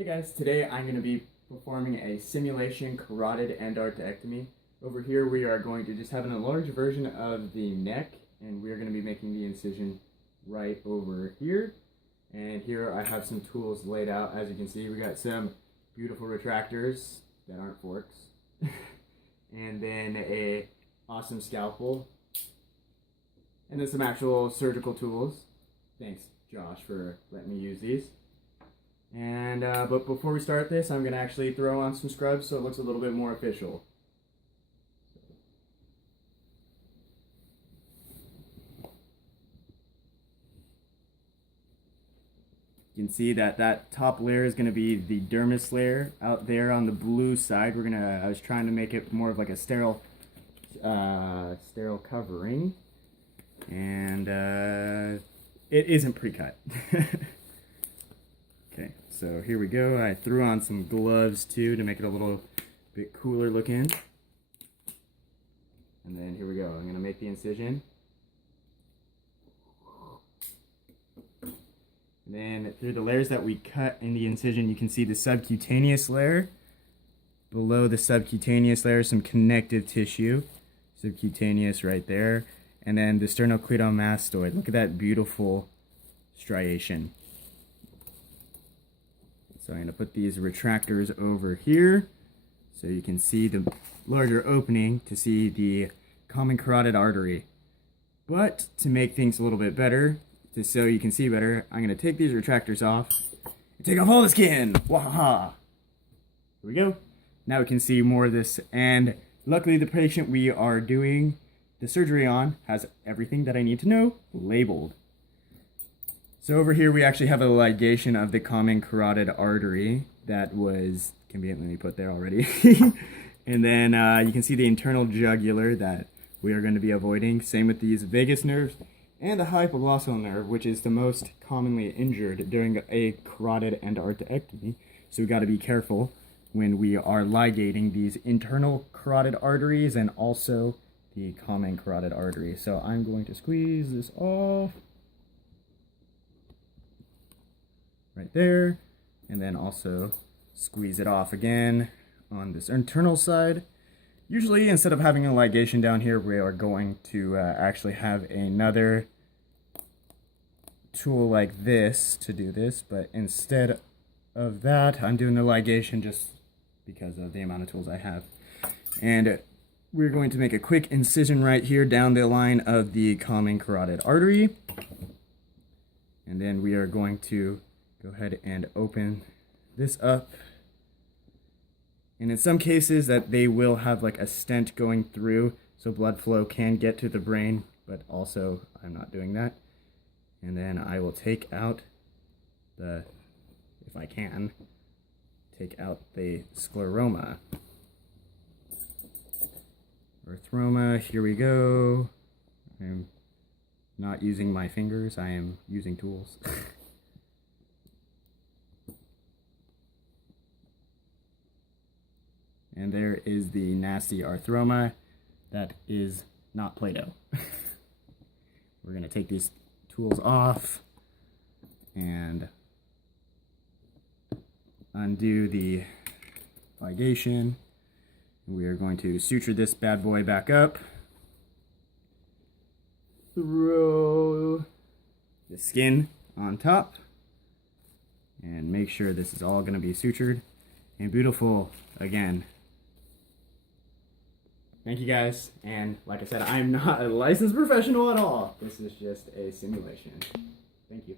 Hey guys, today I'm going to be performing a simulation carotid endarterectomy. Over here we are going to just have an enlarged version of the neck, and we are going to be making the incision right over here. And here I have some tools laid out. As you can see, we got some beautiful retractors that aren't forks, and then a awesome scalpel, and then some actual surgical tools. Thanks Josh for letting me use these. And but before we start this, I'm going to actually throw on some scrubs so it looks a little bit more official. You can see that that top layer is going to be the dermis layer. Out there on the blue side, I was trying to make it more of like a sterile covering, and it isn't pre-cut. Okay, so here we go. I threw on some gloves too to make it a little bit cooler looking. And then here we go. I'm going to make the incision. And then through the layers that we cut in the incision, you can see the subcutaneous layer. Below the subcutaneous layer, some connective tissue. Subcutaneous right there. And then the sternocleidomastoid. Look at that beautiful striation. So I'm going to put these retractors over here so you can see the larger opening to see the common carotid artery. But to make things a little bit better, so you can see better, I'm going to take these retractors off and take off all the skin. Wahaha! Here we go. Now we can see more of this, and luckily the patient we are doing the surgery on has everything that I need to know labeled. So over here we actually have a ligation of the common carotid artery that was conveniently put there already. And then you can see the internal jugular that we are going to be avoiding. Same with these vagus nerves and the hypoglossal nerve, which is the most commonly injured during a carotid endarterectomy. So we got to be careful when we are ligating these internal carotid arteries and also the common carotid artery. So I'm going to squeeze this off. Right there, and then also squeeze it off again on this internal side. Usually instead of having a ligation down here, we are going to actually have another tool like this to do this, but instead of that, I'm doing the ligation just because of the amount of tools I have. And we're going to make a quick incision right here down the line of the common carotid artery, and then we are going to go ahead and open this up. And in some cases that they will have like a stent going through so blood flow can get to the brain, but also I'm not doing that. And then I will take out the, if I can, take out the scleroma. Erythroma, here we go. I'm not using my fingers, I am using tools. And there is the nasty arthroma that is not Play-Doh. We're going to take these tools off and undo the ligation. We are going to suture this bad boy back up. Throw the skin on top. And make sure this is all going to be sutured and beautiful again. Thank you guys, and like I said, I'm not a licensed professional at all. This is just a simulation. Thank you.